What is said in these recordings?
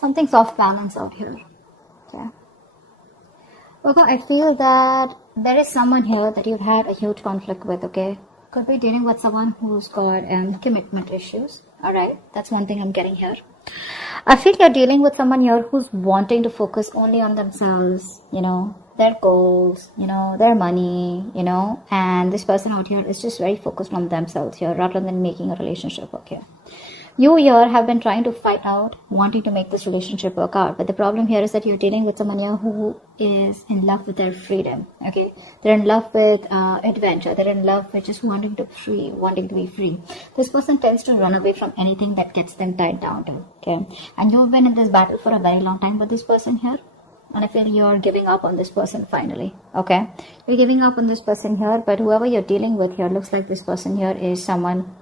Something's off balance out here. Okay. Virgo, I feel that there is someone here that you've had a huge conflict with, okay? Could be dealing with someone who's got commitment issues. Alright, that's one thing I'm getting here. I feel you're dealing with someone here who's wanting to focus only on themselves, their goals, their money, and this person out here is just very focused on themselves here rather than making a relationship work here. You here have been trying to fight out, wanting to make this relationship work out. But the problem here is that you're dealing with someone here who is in love with their freedom, okay? They're in love with adventure. They're in love with just wanting to be free. This person tends to run away from anything that gets them tied down to, okay? And you've been in this battle for a very long time with this person here. And I feel you're giving up on this person finally, okay? You're giving up on this person here, but whoever you're dealing with here looks like this person here is someone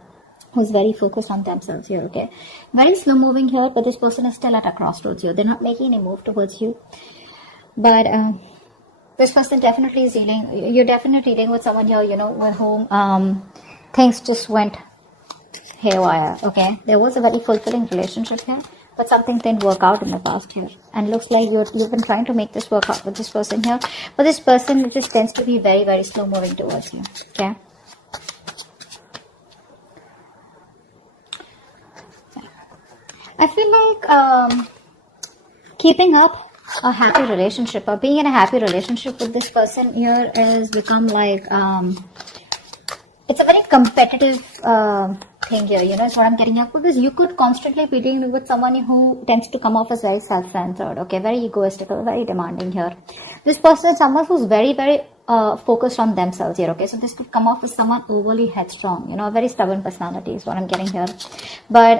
who's very focused on themselves here, okay? Very slow moving here, but this person is still at a crossroads here. They're not making any move towards you. But this person definitely is dealing, you're definitely dealing with someone here, with whom things just went haywire, okay? There was a very fulfilling relationship here, but something didn't work out in the past here. And looks like you've been trying to make this work out with this person here. But this person just tends to be very, very slow moving towards you, okay? I feel like keeping up a happy relationship or being in a happy relationship with this person here has become like, it's a very competitive thing here, is what I'm getting at, because you could constantly be dealing with someone who tends to come off as very self-centered, okay, very egoistical, very demanding here. This person is someone who's very, very focused on themselves here, okay? So this could come off as someone overly headstrong, a very stubborn personality is what I'm getting here. But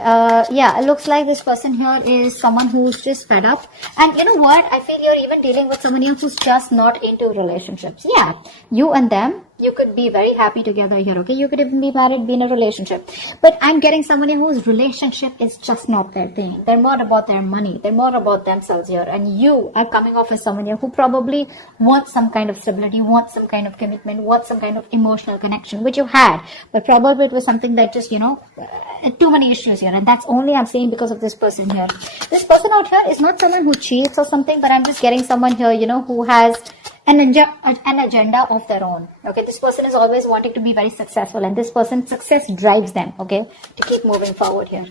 yeah, it looks like this person here is someone who's just fed up. And you know what? I feel you're even dealing with someone here who's just not into relationships. Yeah, you and them, you could be very happy together here, okay? You could even be married, be in a relationship. But I'm getting someone here whose relationship is just not their thing. They're more about their money. They're more about themselves here. And you are coming off as someone here who probably wants some kind of stability, wants some kind of commitment, wants some kind of emotional connection, which you had. But probably it was something that just, too many issues here. And that's only I'm saying because of this person here. This person out here is not someone who cheats or something, but I'm just getting someone here, who has an agenda of their own, okay? This person is always wanting to be very successful, and this person's success drives them, okay, to keep moving forward here.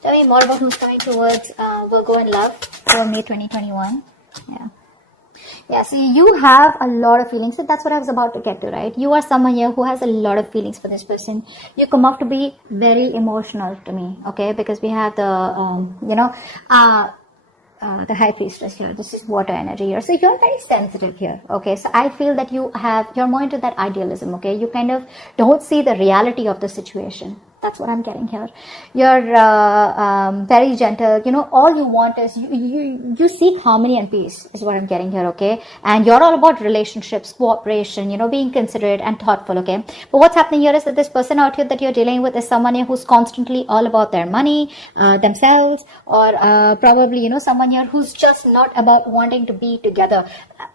Tell me more about who's coming towards Virgo in love for May 2021. Yeah, see, you have a lot of feelings, so that's what I was about to get to, right? You are someone here who has a lot of feelings for this person. You come off to be very emotional to me, okay? Because we have the, the high priestess here. This is water energy here. So you're very sensitive here. Okay. So I feel that you're more into that idealism. Okay. You kind of don't see the reality of the situation. That's what I'm getting here. You're very gentle. All you want is you seek harmony and peace is what I'm getting here, okay? And you're all about relationships, cooperation, being considerate and thoughtful, okay? But what's happening here is that this person out here that you're dealing with is someone here who's constantly all about their money, themselves, or probably, someone here who's just not about wanting to be together.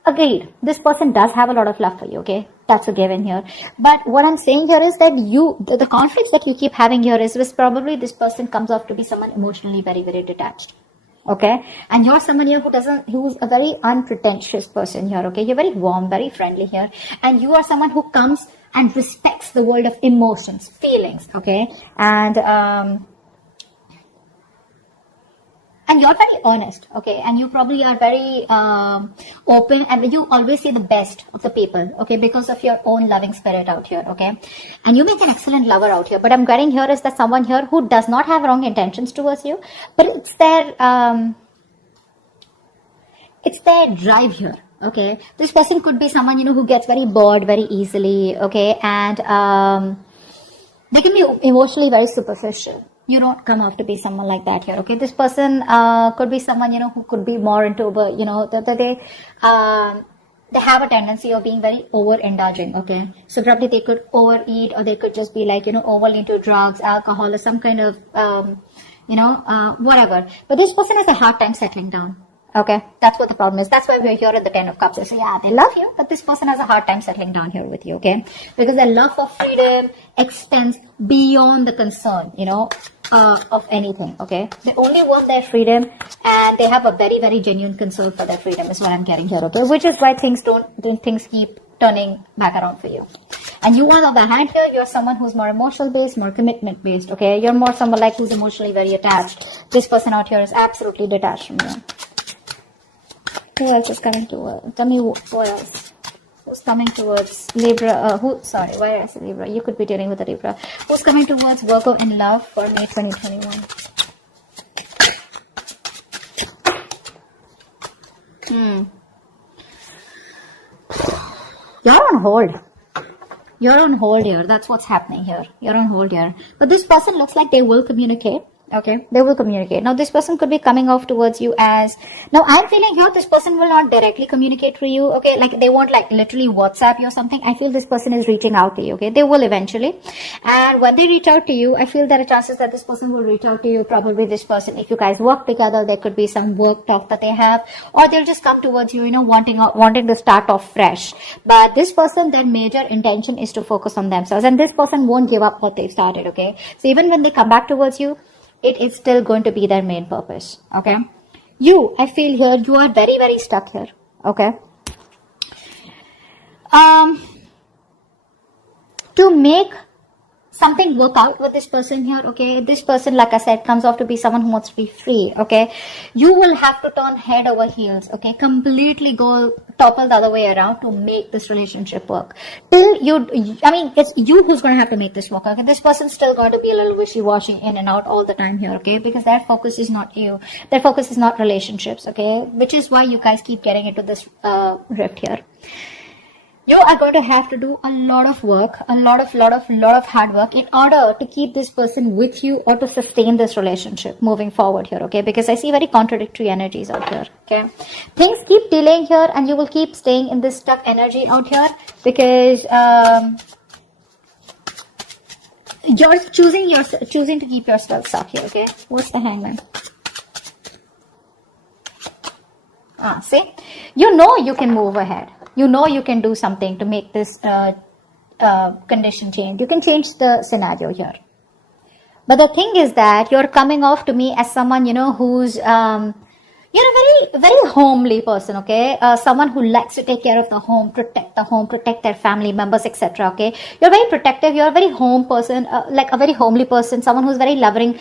Agreed. This person does have a lot of love for you, okay? That's a given here. But what I'm saying here is that the conflicts that you keep having here is probably this person comes off to be someone emotionally very, very detached. Okay. And you're someone here who's a very unpretentious person here. Okay. You're very warm, very friendly here. And you are someone who comes and respects the world of emotions, feelings. Okay. And you're very honest, okay, and you probably are very open, and you always see the best of the people, okay, because of your own loving spirit out here, okay, and you make an excellent lover out here. But I'm getting here is that someone here who does not have wrong intentions towards you, but it's their drive here, okay. This person could be someone, who gets very bored very easily, okay, and they can be emotionally very superficial. You don't come off to be someone like that here, okay? This person could be someone, who could be more into, they have a tendency of being very overindulging, okay? So probably they could overeat, or they could just be like, overly into drugs, alcohol, or some kind of, whatever. But this person has a hard time settling down. Okay, that's what the problem is. That's why we're here at the 10 of Cups. So yeah, they love you, but this person has a hard time settling down here with you, okay? Because their love for freedom extends beyond the concern, of anything, okay? They only want their freedom, and they have a very, very genuine concern for their freedom is what I'm getting here, okay? Which is why things keep turning back around for you. And you, on the other hand, here, you're someone who's more emotional based, more commitment based, okay? You're more someone like who's emotionally very attached. This person out here is absolutely detached from you. Who else is coming towards? Tell me who else? Who's coming towards Libra? Why did I say Libra? You could be dealing with a Libra. Who's coming towards Virgo in love for May 2021? You're on hold. You're on hold here. That's what's happening here. You're on hold here. But this person looks like they will communicate. Okay, they will communicate. Now, this person could be coming off towards you as... Now, I'm feeling here this person will not directly communicate with you. Okay, like they won't like literally WhatsApp you or something. I feel this person is reaching out to you. Okay, they will eventually. And when they reach out to you, I feel there are chances that this person will reach out to you. Probably this person, if you guys work together, there could be some work talk that they have. Or they'll just come towards you, wanting to start off fresh. But this person, their major intention is to focus on themselves. And this person won't give up what they've started. Okay, so even when they come back towards you, it is still going to be their main purpose. Okay, I feel here you are very, very stuck here. Okay, to make something work out with this person here, okay, this person, like I said, comes off to be someone who wants to be free. Okay, you will have to turn head over heels, okay, completely go topple the other way around to make this relationship work. It's you who's going to have to make this work. Okay, this person's still going to be a little wishy-washy in and out all the time here, okay, because their focus is not you, their focus is not relationships, okay, which is why you guys keep getting into this rift here. You are going to have to do a lot of work, a lot of hard work in order to keep this person with you or to sustain this relationship moving forward here, okay? Because I see very contradictory energies out here, okay? Things keep delaying here and you will keep staying in this stuck energy out here because you're choosing to keep yourself stuck here, okay? What's the Hangman? See? You can move ahead. You can do something to make this condition change. You can change the scenario here. But the thing is that you're coming off to me as someone, who's, you're a very, very homely person, okay? Someone who likes to take care of the home, protect their family members, etc., okay? You're very protective. You're a very home person, like a very homely person, someone who's very loving.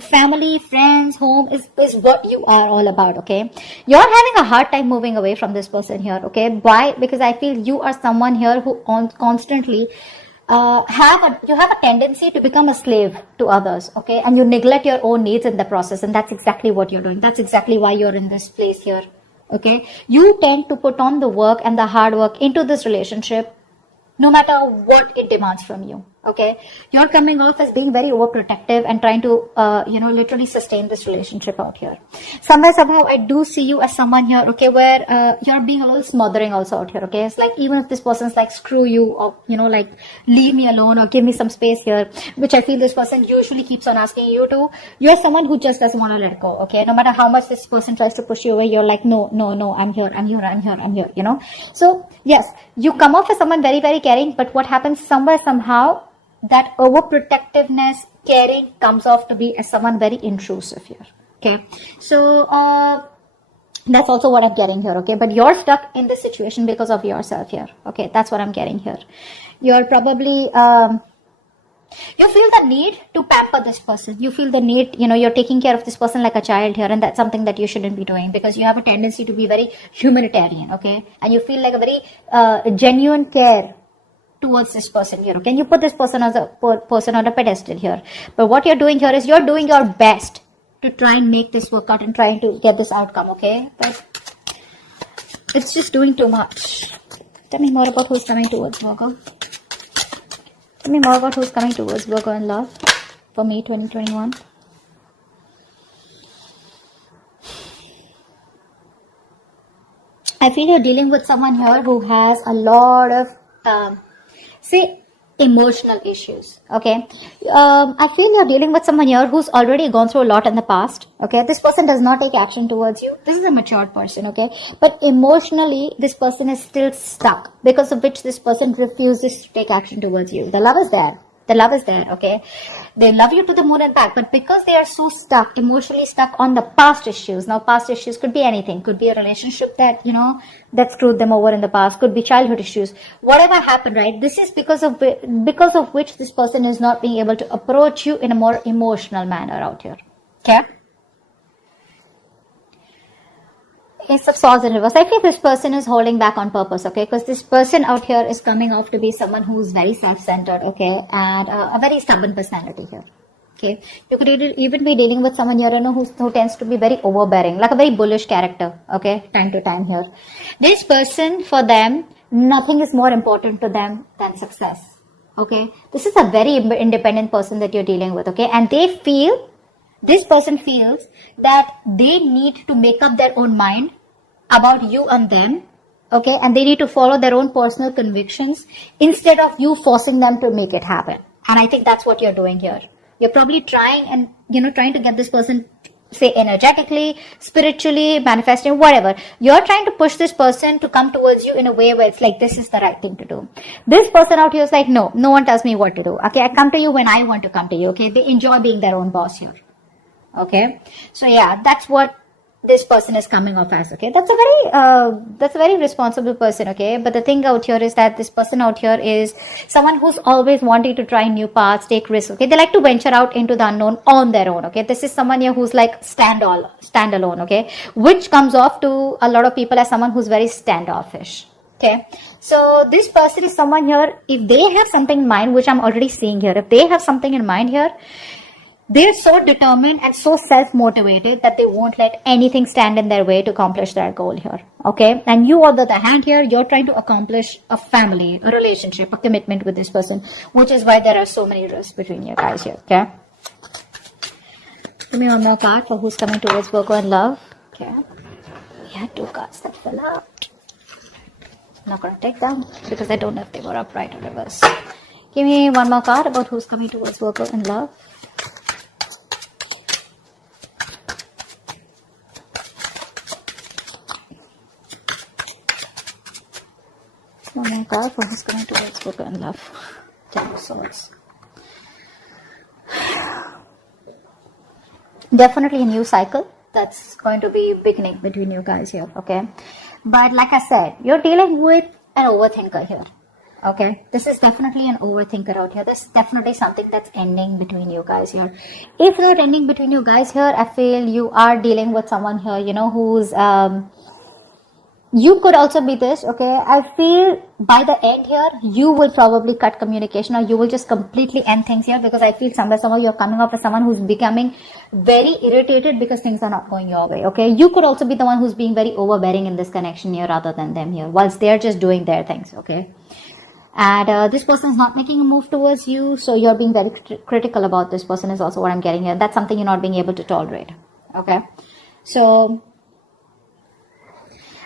Family, friends, home is what you are all about, okay? You're having a hard time moving away from this person here, okay? Why? Because I feel you are someone here who constantly you have a tendency to become a slave to others, okay, and you neglect your own needs in the process, and that's exactly what you're doing. That's exactly why you're in this place here, okay? You tend to put on the work and the hard work into this relationship no matter what it demands from you, okay? You're coming off as being very overprotective and trying to literally sustain this relationship out here. Somehow I do see you as someone here, okay, where you're being a little smothering also out here, okay? It's like even if this person's like screw you or like leave me alone or give me some space here, which I feel this person usually keeps on asking you to, you're someone who just doesn't want to let go, okay? No matter how much this person tries to push you away, you're like no, I'm here, so yes, you come off as someone very, very caring, but what happens somehow that overprotectiveness, caring comes off to be as someone very intrusive here, okay? So that's also what I'm getting here, okay? But you're stuck in this situation because of yourself here, okay? That's what I'm getting here. You're probably you feel the need to pamper this person. You feel the need, you're taking care of this person like a child here, and that's something that you shouldn't be doing because you have a tendency to be very humanitarian, okay? And you feel like a very genuine care towards this person here, okay? And you put this person as a person on a pedestal here. But what you're doing here is you're doing your best to try and make this work out and trying to get this outcome, okay? But it's just doing too much. Tell me more about who's coming towards Virgo. Tell me more about who's coming towards Virgo in love for May 2021. I feel you're dealing with someone here who has a lot of, emotional issues, okay? I feel you're dealing with someone here who's already gone through a lot in the past, okay? This person does not take action towards you. This is a matured person, okay? But emotionally, this person is still stuck because of which this person refuses to take action towards you. The love is there. Okay? They love you to the moon and back, but because they are so stuck, emotionally stuck on the past issues. Now, past issues could be anything. Could be a relationship that, that screwed them over in the past. Could be childhood issues. Whatever happened, right? This is because of which this person is not being able to approach you in a more emotional manner out here. Okay? Ace of Swords in reverse. I feel this person is holding back on purpose, okay? Because this person out here is coming off to be someone who's very self-centered, okay? And a very stubborn personality here, okay? You could even be dealing with someone here, who tends to be very overbearing, like a very bullish character, okay? Time to time here. This person, for them, nothing is more important to them than success, okay? This is a very independent person that you're dealing with, okay? And this person feels that they need to make up their own mind about you and them, okay? And they need to follow their own personal convictions instead of you forcing them to make it happen. And I think that's what you're doing here. You're probably trying to get this person, say, energetically, spiritually, manifesting, whatever. You're trying to push this person to come towards you in a way where it's like, this is the right thing to do. This person out here is like, no one tells me what to do, okay? I come to you when I want to come to you, okay? They enjoy being their own boss here. Okay, so yeah, that's what this person is coming off as, okay? That's a very responsible person, okay? But the thing out here is that this person out here is someone who's always wanting to try new paths, take risks, okay? They like to venture out into the unknown on their own, okay? This is someone here who's like standalone, okay? Which comes off to a lot of people as someone who's very standoffish, okay? So this person is someone here, if they have something in mind, which I'm already seeing here, if they have something in mind here, they're so determined and so self-motivated that they won't let anything stand in their way to accomplish their goal here, okay? And you, on the other hand here, you're trying to accomplish a family, a relationship, a commitment with this person, which is why there are so many risks between you guys here, okay? Give me one more card for who's coming towards Virgo in love, okay? We had 2 cards that fell out. I'm not going to take them because I don't know if they were upright or reverse. Give me one more card about who's coming towards Virgo in love. One more card for who's coming towards Virgo in love. 10 of Swords. Definitely a new cycle that's going to be beginning between you guys here, okay? But like I said, you're dealing with an overthinker here, okay? This is definitely an overthinker out here. This is definitely something that's ending between you guys here. If not ending between you guys here, I feel you are dealing with someone here, who's you could also be this, okay? I feel by the end here, you will probably cut communication, or you will just completely end things here, because I feel somehow you're coming off as someone who's becoming very irritated because things are not going your way, okay? You could also be the one who's being very overbearing in this connection here rather than them here, whilst they're just doing their things, okay? And this person is not making a move towards you, so you're being very critical about this person is also what I'm getting here. That's something you're not being able to tolerate, okay? So,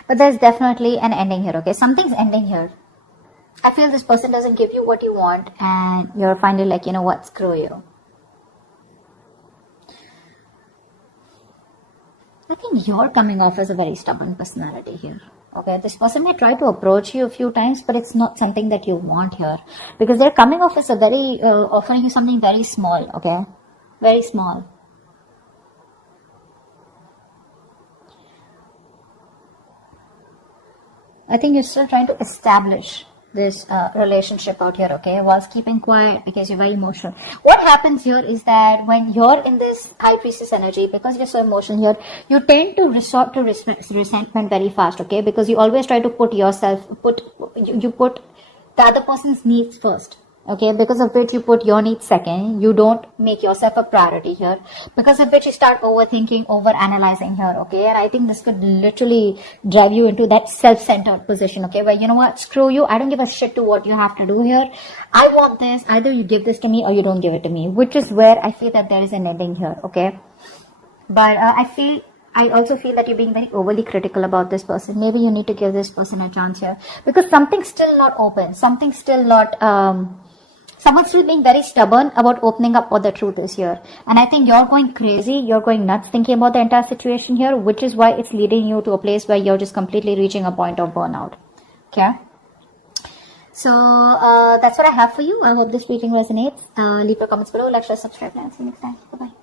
but there's definitely an ending here, okay? Something's ending here. I feel this person doesn't give you what you want, and you're finally like, you know what, screw you. I think you're coming off as a very stubborn personality here, okay? This person may try to approach you a few times, but it's not something that you want here, because they're coming off as a very, offering you something very small, okay? Very small. I think you're still trying to establish this relationship out here, okay, whilst keeping quiet because you're very emotional. What happens here is that when you're in this High Priestess energy, because you're so emotional here, you tend to resort to resentment very fast, okay, because you always try to put you put the other person's needs first, okay, because of which you put your needs second. You don't make yourself a priority here, because of which you start overthinking, overanalyzing here, okay? And I think this could literally drive you into that self-centered position, okay, where, you know what, screw you, I don't give a shit to what you have to do here. I want this, either you give this to me or you don't give it to me, which is where I feel that there is an ending here, okay? But I also feel that you're being very overly critical about this person. Maybe you need to give this person a chance here, because something's still not open, something's still not, someone's still being very stubborn about opening up what the truth is here. And I think you're going crazy, you're going nuts thinking about the entire situation here, which is why it's leading you to a place where you're just completely reaching a point of burnout, okay? So that's what I have for you. I hope this reading resonates. Leave your comments below, like, share, subscribe, and see you next time. Bye bye.